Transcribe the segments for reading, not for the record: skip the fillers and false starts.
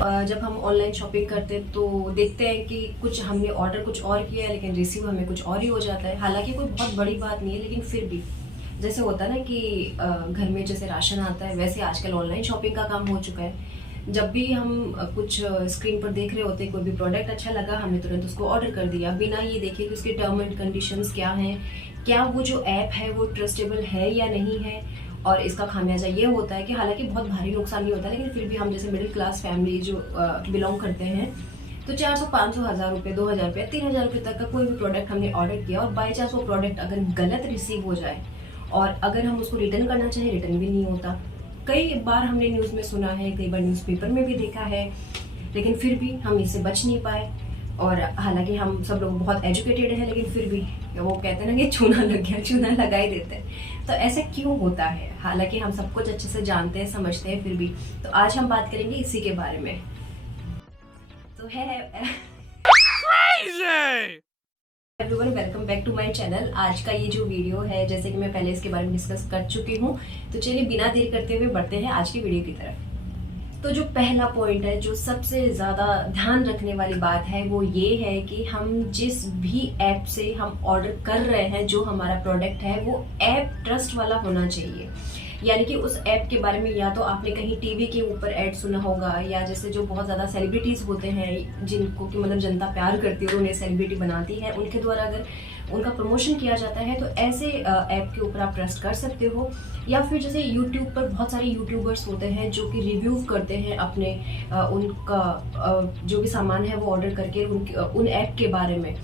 जब हम online shopping करते हैं तो देखते हैं कि कुछ हमने ऑर्डर कुछ और किया है लेकिन रिसीव हमें कुछ और ही हो जाता है। हालांकि कोई बहुत बड़ी बात नहीं है, लेकिन फिर भी जैसे होता है ना कि घर में जैसे राशन आता है, वैसे आजकल ऑनलाइन शॉपिंग का काम हो चुका है। जब भी हम कुछ स्क्रीन पर देख रहे होते हैं, कोई भी प्रोडक्ट अच्छा लगा, हमने तुरंत उसको ऑर्डर कर दिया बिना ये देखे कि उसके टर्म एंड कंडीशंस क्या हैं, क्या वो जो ऐप है वो ट्रस्टेबल है या नहीं है। और इसका खामियाजा ये होता है कि हालांकि बहुत भारी नुकसान नहीं होता, लेकिन फिर भी हम जैसे मिडिल क्लास फैमिली जो बिलोंग करते हैं, तो 400 500 हज़ार रुपये, 2000 रुपये, 3000 रुपये तक का कोई भी प्रोडक्ट हमने ऑर्डर किया और बाई चांस वो प्रोडक्ट अगर गलत रिसीव हो जाए और अगर हम उसको रिटर्न करना चाहें, रिटर्न भी नहीं होता। कई बार हमने न्यूज़ में सुना है, कई बार न्यूज़पेपर में भी देखा है, लेकिन फिर भी हम इससे बच नहीं पाए। और हालांकि हम सब लोग बहुत एजुकेटेड हैं, लेकिन फिर भी वो कहते हैं ना कि चूना लग गया चूना लगा ही देते हैं। तो ऐसे क्यों होता है? हालांकि हम सब कुछ अच्छे से जानते हैं, समझते हैं, फिर भी। तो आज हम बात करेंगे इसी के बारे में। तो hi everyone, welcome back to my channel. आज का ये जो वीडियो है, जैसे कि मैं पहले इसके बारे में डिस्कस कर चुकी हूँ, तो चलिए बिना देर करते हुए बढ़ते हैं आज की वीडियो की तरफ। तो जो पहला पॉइंट है, जो सबसे ज़्यादा ध्यान रखने वाली बात है, वो ये है कि हम जिस भी ऐप से हम ऑर्डर कर रहे हैं, जो हमारा प्रोडक्ट है, वो ऐप ट्रस्ट वाला होना चाहिए। यानी कि उस ऐप के बारे में या तो आपने कहीं टीवी के ऊपर ऐड सुना होगा, या जैसे जो बहुत ज़्यादा सेलिब्रिटीज़ होते हैं जिनको कि मतलब जनता प्यार करती है, उन्हें सेलिब्रिटी बनाती है, उनके द्वारा अगर उनका प्रमोशन किया जाता है, तो ऐसे ऐप के ऊपर आप ट्रस्ट कर सकते हो। या फिर जैसे यूट्यूब पर बहुत सारे यूट्यूबर्स होते हैं जो कि रिव्यू करते हैं अपने उनका जो भी सामान है वो ऑर्डर करके उन ऐप के बारे में।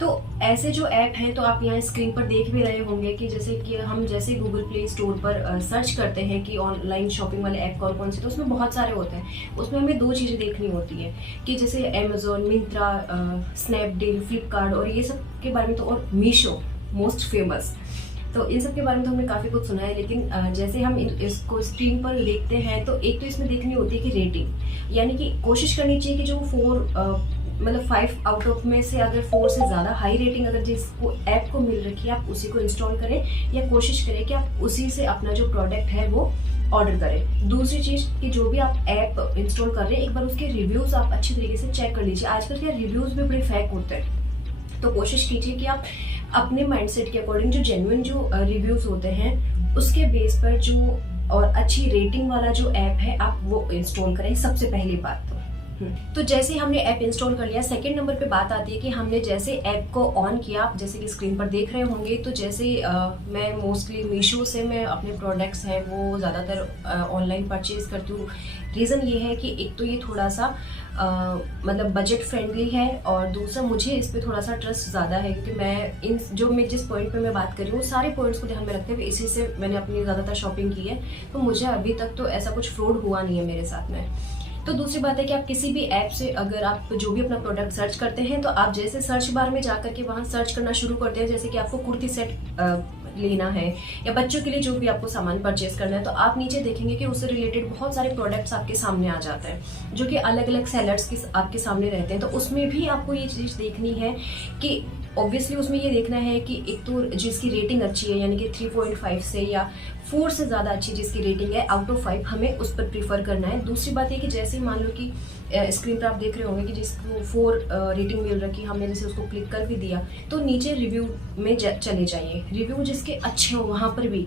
तो ऐसे जो ऐप हैं, तो आप यहाँ स्क्रीन पर देख भी रहे होंगे कि जैसे कि हम जैसे गूगल प्ले स्टोर पर सर्च करते हैं कि ऑनलाइन शॉपिंग वाले ऐप कौन कौन से, तो उसमें बहुत सारे होते हैं। उसमें हमें दो चीज़ें देखनी होती है कि जैसे अमेजोन, मिंत्रा, स्नैपडील, फ्लिपकार्ट और ये सब के बारे में, तो और मीशो मोस्ट फेमस। तो इन सब के बारे में तो हमने काफ़ी कुछ सुना है, लेकिन जैसे हम इसको स्क्रीन पर देखते हैं, तो एक तो इसमें देखनी होती है कि रेटिंग, यानी कि कोशिश करनी चाहिए कि जो 5 आउट ऑफ में से अगर 4 से ज़्यादा हाई रेटिंग अगर जिसको ऐप को मिल रखी है, आप उसी को इंस्टॉल करें, या कोशिश करें कि आप उसी से अपना जो प्रोडक्ट है वो ऑर्डर करें। दूसरी चीज़ कि जो भी आप ऐप इंस्टॉल कर रहे हैं, एक बार उसके रिव्यूज़ आप अच्छी तरीके से चेक कर लीजिए। आजकल के रिव्यूज़ भी बड़े फेक होते हैं, तो कोशिश कीजिए कि आप अपने माइंडसेट के अकॉर्डिंग जो जेन्युइन जो रिव्यूज़ होते हैं, उसके बेस पर जो और अच्छी रेटिंग वाला जो ऐप है, आप वो इंस्टॉल करें, सबसे पहली बात तो। तो जैसे हमने ऐप इंस्टॉल कर लिया, सेकंड नंबर पे बात आती है कि हमने जैसे ऐप को ऑन किया, आप जैसे कि स्क्रीन पर देख रहे होंगे, तो जैसे मैं मोस्टली मीशो से मैं अपने प्रोडक्ट्स हैं वो ज़्यादातर ऑनलाइन परचेज़ करती हूँ। रीज़न ये है कि एक तो ये थोड़ा सा मतलब बजट फ्रेंडली है, और दूसरा मुझे इस पर थोड़ा सा ट्रस्ट ज़्यादा है, क्योंकि मैं जिस पॉइंट पे मैं बात कर रही हूँ, सारे पॉइंट्स को ध्यान में रखते हुए इसी से मैंने अपनी ज़्यादातर शॉपिंग की है। तो मुझे अभी तक तो ऐसा कुछ फ्रॉड हुआ नहीं है मेरे साथ में। तो दूसरी बात है कि आप किसी भी ऐप से अगर आप जो भी अपना प्रोडक्ट सर्च करते हैं, तो आप जैसे सर्च बार में जाकर के वहाँ सर्च करना शुरू करते हैं, जैसे कि आपको कुर्ती सेट लेना है या बच्चों के लिए जो भी आपको सामान परचेज करना है, तो आप नीचे देखेंगे कि उससे रिलेटेड बहुत सारे प्रोडक्ट्स आपके सामने आ जाते हैं, जो कि अलग अलग सेलर्स के आपके सामने रहते हैं। तो उसमें भी आपको ये चीज़ देखनी है कि ऑब्वियसली उसमें ये देखना है कि एक तो जिसकी रेटिंग अच्छी है, यानी कि 3.5 से या 4 से ज़्यादा अच्छी जिसकी रेटिंग है, आउट ऑफ 5 हमें उस पर प्रीफर करना है। दूसरी बात ये कि जैसे मान लो कि स्क्रीन पर आप देख रहे होंगे कि जिसको 4 रेटिंग मिल रखी, हमने जैसे उसको क्लिक कर भी दिया, तो नीचे रिव्यू में चले जाइए। रिव्यू जिसके अच्छे हो वहाँ पर भी,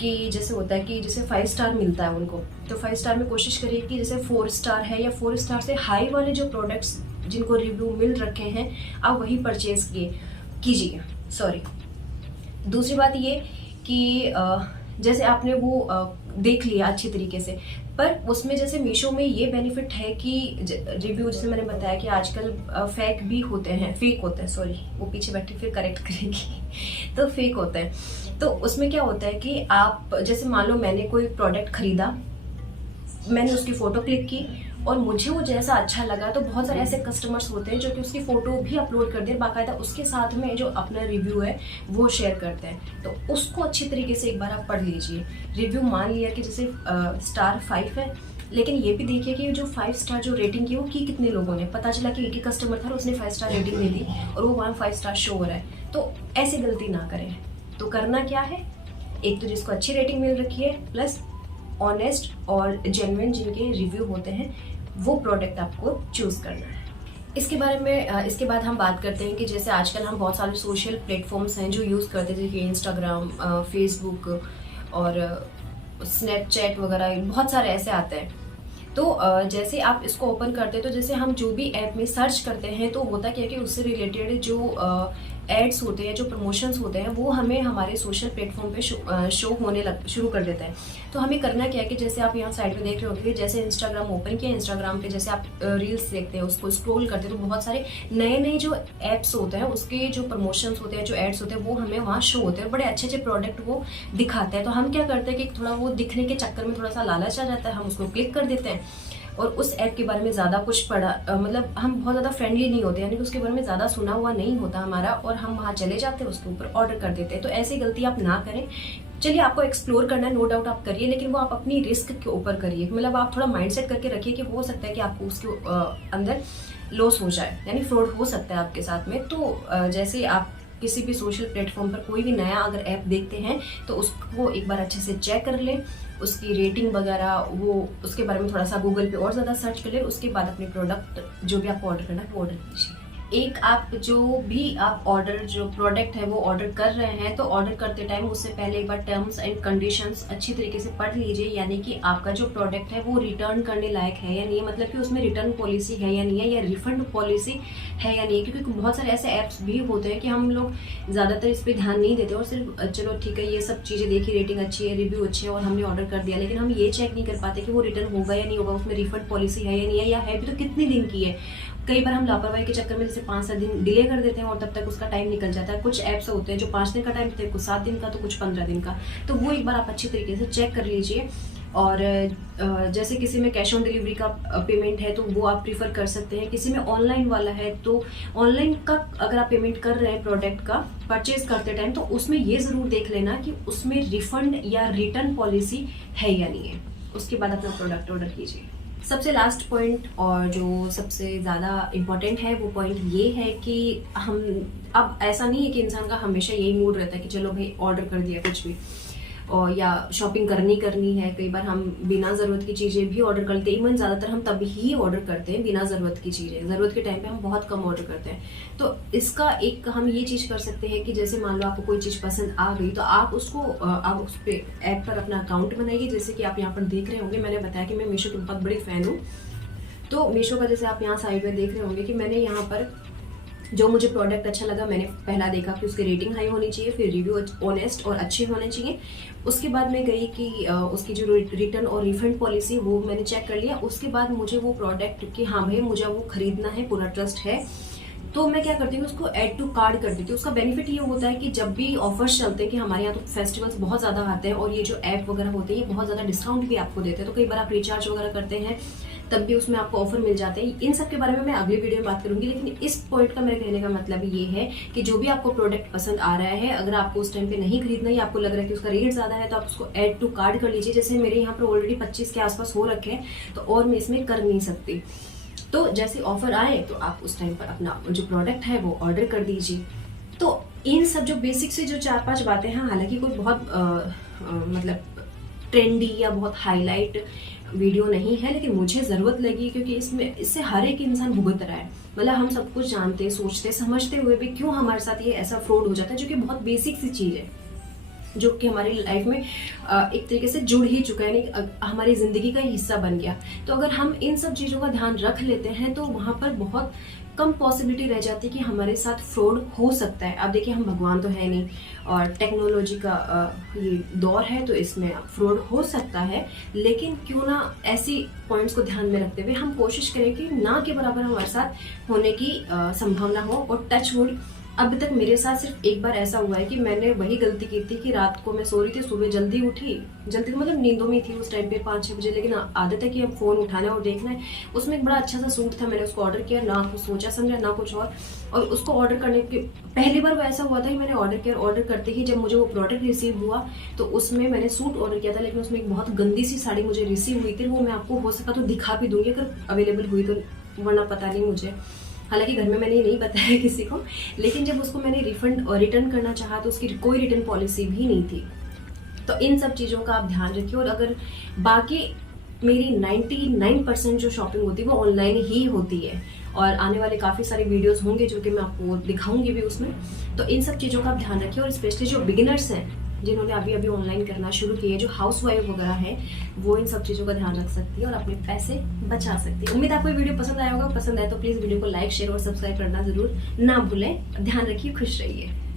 कि जैसे होता है कि जैसे 5 स्टार मिलता है उनको, तो 5 स्टार में कोशिश करिए कि जैसे 4 स्टार है या 4 स्टार से हाई वाले जो प्रोडक्ट्स जिनको रिव्यू मिल रखे हैं, आप वही परचेज कीजिए। सॉरी। दूसरी बात ये कि जैसे आपने वो देख लिया अच्छी तरीके से, पर उसमें जैसे मीशो में ये बेनिफिट है कि रिव्यू जैसे मैंने बताया कि आजकल फेक होते हैं, सॉरी, वो पीछे बैठी फिर करेक्ट करेंगी तो फेक होते हैं। तो उसमें क्या होता है कि आप जैसे मान लो मैंने कोई प्रोडक्ट खरीदा, मैंने उसकी फ़ोटो क्लिक की और मुझे वो जैसा अच्छा लगा, तो बहुत सारे ऐसे कस्टमर्स होते हैं जो कि उसकी फ़ोटो भी अपलोड कर दें, बाकायदा उसके साथ में जो अपना रिव्यू है वो शेयर करते हैं। तो उसको अच्छी तरीके से एक बार आप पढ़ लीजिए। रिव्यू मान लिया कि जैसे स्टार 5 है, लेकिन ये भी देखिए कि जो 5 स्टार जो रेटिंग की वो की कितने लोगों ने, पता चला कि एक ही कस्टमर था और उसने 5 स्टार रेटिंग दे दी और वो वहाँ 5 स्टार शो हो रहा है। तो ऐसी गलती ना करें। तो करना क्या है, एक तो जिसको अच्छी रेटिंग मिल रखी है, प्लस ऑनेस्ट और जेन्युइन जिनके रिव्यू होते हैं, वो प्रोडक्ट आपको चूज करना है। इसके बारे में इसके बाद हम बात करते हैं कि जैसे आजकल हम बहुत सारे सोशल प्लेटफॉर्म्स हैं जो यूज़ करते थे, जैसे इंस्टाग्राम, फेसबुक और स्नैपचैट वगैरह, बहुत सारे ऐसे आते हैं। तो जैसे आप इसको ओपन करते हैं तो जैसे हम जो भी ऐप में सर्च करते हैं तो होता क्या है कि उससे रिलेटेड जो एड्स होते हैं, जो प्रमोशंस होते हैं, वो हमें हमारे सोशल प्लेटफॉर्म पे शो होने शुरू कर देता है। तो हमें करना क्या है कि जैसे आप यहाँ साइड में देख रहे होंगे, जैसे इंस्टाग्राम ओपन किया, इंस्टाग्राम पे जैसे आप रील्स देखते हैं, उसको स्क्रॉल करते हैं तो बहुत सारे नए नए जो ऐप्स होते हैं उसके जो प्रमोशंस होते हैं, जो एड्स होते हैं, वो हमें वहाँ शो होते हैं। बड़े अच्छे अच्छे प्रोडक्ट वो दिखाते हैं। तो हम क्या करते हैं कि थोड़ा वो दिखने के चक्कर में थोड़ा सा लालच आ जाता है, हम उसको क्लिक कर देते हैं और उस ऐप के बारे में ज़्यादा कुछ पढ़ा मतलब हम बहुत ज़्यादा फ्रेंडली नहीं होते, यानी कि उसके बारे में ज़्यादा सुना हुआ नहीं होता हमारा, और हम वहाँ चले जाते हैं, उसके ऊपर ऑर्डर कर देते हैं। तो ऐसी गलती आप ना करें। चलिए, आपको एक्सप्लोर करना है, नो डाउट आप करिए, लेकिन वो आप अपनी रिस्क के ऊपर करिए। मतलब आप थोड़ा माइंडसेट करके रखिए कि हो सकता है कि आपको उसके अंदर लॉस हो जाए, यानी फ्रॉड हो सकता है आपके साथ में। तो जैसे आप किसी भी सोशल प्लेटफॉर्म पर कोई भी नया अगर ऐप देखते हैं तो उसको एक बार अच्छे से चेक कर लें, उसकी रेटिंग वगैरह वो उसके बारे में थोड़ा सा गूगल पे और ज़्यादा सर्च कर लें। उसके बाद अपने प्रोडक्ट जो भी आपको ऑर्डर करना है वो ऑर्डर कीजिए। एक आप जो भी आप ऑर्डर जो प्रोडक्ट है वो ऑर्डर कर रहे हैं तो ऑर्डर करते टाइम उससे पहले एक बार टर्म्स एंड कंडीशंस अच्छी तरीके से पढ़ लीजिए, यानी कि आपका जो प्रोडक्ट है वो रिटर्न करने लायक है या नहीं है, मतलब कि उसमें रिटर्न पॉलिसी है या नहीं है, या रिफंड पॉलिसी है या नहीं है। क्योंकि बहुत सारे ऐसे ऐप्स भी होते हैं कि हम लोग ज़्यादातर इस पर ध्यान नहीं देते और सिर्फ चलो ठीक है ये सब चीज़ें देखी, रेटिंग अच्छी है, रिव्यू अच्छे है और हमने ऑर्डर कर दिया, लेकिन हम ये चेक नहीं कर पाते कि वो रिटर्न होगा या नहीं होगा, उसमें रिफंड पॉलिसी है या नहीं है, या है भी तो कितने दिन की है। कई बार हम लापरवाही के चक्कर में जैसे 5-7 दिन डिले कर देते हैं और तब तक उसका टाइम निकल जाता है। कुछ ऐप्स होते हैं जो 5 दिन का टाइम देते हैं, कुछ 7 दिन का, तो कुछ 15 दिन का। तो वो एक बार आप अच्छी तरीके से चेक कर लीजिए। और जैसे किसी में कैश ऑन डिलीवरी का पेमेंट है तो वो आप प्रीफर कर सकते हैं, किसी में ऑनलाइन वाला है तो ऑनलाइन का अगर आप पेमेंट कर रहे हैं प्रोडक्ट का परचेज करते टाइम तो उसमें ये ज़रूर देख लेना कि उसमें रिफंड या रिटर्न पॉलिसी है या नहीं है। उसके बाद अपना प्रोडक्ट ऑर्डर कीजिए। सबसे लास्ट पॉइंट और जो सबसे ज़्यादा इम्पॉर्टेंट है वो पॉइंट ये है कि हम अब ऐसा नहीं है कि इंसान का हमेशा यही मूड रहता है कि चलो भाई ऑर्डर कर दिया कुछ भी, और या शॉपिंग करनी है। कई बार हम बिना ज़रूरत की चीज़ें भी ऑर्डर करते हैं, इवन ज़्यादातर हम तभी ही ऑर्डर करते हैं बिना ज़रूरत की चीज़ें। ज़रूरत के टाइम पे हम बहुत कम ऑर्डर करते हैं। तो इसका एक हम ये चीज़ कर सकते हैं कि जैसे मान लो आपको कोई चीज़ पसंद आ गई तो आप उसको आप उस पर ऐप पर अपना अकाउंट बनाइए। जैसे कि आप यहाँ पर देख रहे होंगे, मैंने बताया कि मैं मीशो की बहुत बड़ी फ़ैन हूँ। तो मीशो का जैसे आप यहाँ साइड में देख रहे होंगे कि मैंने यहाँ पर जो मुझे प्रोडक्ट अच्छा लगा, मैंने पहला देखा कि उसकी रेटिंग हाई होनी चाहिए, फिर रिव्यू ऑनेस्ट और अच्छे होने चाहिए। उसके बाद मैं गई कि उसकी जो रिटर्न और रिफंड पॉलिसी वो मैंने चेक कर लिया। उसके बाद मुझे वो प्रोडक्ट कि हाँ भाई मुझे वो खरीदना है, पूरा ट्रस्ट है, तो मैं क्या करती हूँ उसको ऐड टू कार्ड कर देती हूँ। उसका बेनिफिट ये होता है कि जब भी ऑफर्स चलते हैं कि हमारे यहाँ तो फेस्टिवल्स बहुत ज़्यादा आते हैं और ये जो ऐप वगैरह होते हैं ये बहुत ज़्यादा डिस्काउंट भी आपको देते हैं। तो कई बार आप रिचार्ज वगैरह करते हैं तब भी उसमें आपको ऑफर मिल जाते हैं। इन सब के बारे में मैं अगली वीडियो में बात करूंगी, लेकिन इस पॉइंट का मेरे कहने का मतलब ये है कि जो भी आपको प्रोडक्ट पसंद आ रहा है, अगर आपको उस टाइम पे नहीं खरीदना है, आपको लग रहा है कि उसका रेट ज़्यादा है, तो आप उसको ऐड टू कार्ड कर लीजिए। जैसे मेरे यहाँ पर ऑलरेडी 25 के आसपास हो रखे हैं तो और मैं इसमें कर नहीं सकती। तो जैसे ऑफर आए तो आप उस टाइम पर अपना जो प्रोडक्ट है वो ऑर्डर कर दीजिए। तो इन सब जो बेसिक से जो 4-5 बातें हैं, हालांकि कोई बहुत मतलब ट्रेंडी या बहुत हाईलाइट वीडियो नहीं है, लेकिन मुझे ज़रूरत लगी क्योंकि इससे हर एक इंसान भुगत रहा है। मतलब हम सब कुछ जानते, सोचते, समझते हुए भी क्यों हमारे साथ ये ऐसा फ्रॉड हो जाता है, जो कि बहुत बेसिक सी चीज़ है, जो कि हमारी लाइफ में एक तरीके से जुड़ ही चुका है, यानी हमारी ज़िंदगी का ही हिस्सा बन गया। तो अगर हम इन सब चीज़ों का ध्यान रख लेते हैं तो वहाँ पर बहुत कम पॉसिबिलिटी रह जाती है कि हमारे साथ फ्रॉड हो सकता है। अब देखिए, हम भगवान तो है नहीं और टेक्नोलॉजी का ये दौर है तो इसमें फ्रॉड हो सकता है, लेकिन क्यों ना ऐसी पॉइंट्स को ध्यान में रखते हुए हम कोशिश करें कि ना के बराबर हमारे साथ होने की संभावना हो। और टच वुड अब तक मेरे साथ सिर्फ एक बार ऐसा हुआ है कि मैंने वही गलती की थी कि रात को मैं सो रही थी, सुबह जल्दी उठी, जल्दी मतलब नींदों में थी उस टाइम पे 5-6 बजे, लेकिन आदत है कि अब फ़ोन उठाना है और देखना है। उसमें एक बड़ा अच्छा सा सूट था, मैंने उसको ऑर्डर किया, ना कुछ सोचा समझा ना कुछ और उसको ऑर्डर करने के पहली बार वो ऐसा हुआ था कि मैंने ऑर्डर किया, ऑर्डर करते ही जब मुझे वो प्रोडक्ट रिसीव हुआ तो उसमें मैंने सूट ऑर्डर किया था, लेकिन उसमें एक बहुत गंदी सी साड़ी मुझे रिसीव हुई थी। वो मैं आपको हो सका तो दिखा भी दूंगी अगर अवेलेबल हुई तो, वरना पता नहीं मुझे। हालांकि घर में मैंने नहीं बताया किसी को, लेकिन जब उसको मैंने रिफंड और रिटर्न करना चाहा तो उसकी कोई रिटर्न पॉलिसी भी नहीं थी। तो इन सब चीज़ों का आप ध्यान रखिए। और अगर बाकी मेरी 99% जो शॉपिंग होती है वो ऑनलाइन ही होती है। और आने वाले काफ़ी सारे वीडियोस होंगे जो कि मैं आपको दिखाऊंगी भी उसमें। तो इन सब चीज़ों का आप ध्यान रखिए, और स्पेशली जो बिगिनर्स हैं जिन्होंने अभी अभी ऑनलाइन करना शुरू किया है, जो हाउस वाइफ वगैरह है, वो इन सब चीज़ों का ध्यान रख सकती है और अपने पैसे बचा सकती है। उम्मीद आपको ये वीडियो पसंद आया होगा। पसंद आए तो प्लीज़ वीडियो को लाइक, शेयर और सब्सक्राइब करना जरूर ना भूलें। ध्यान रखिए, खुश रहिए।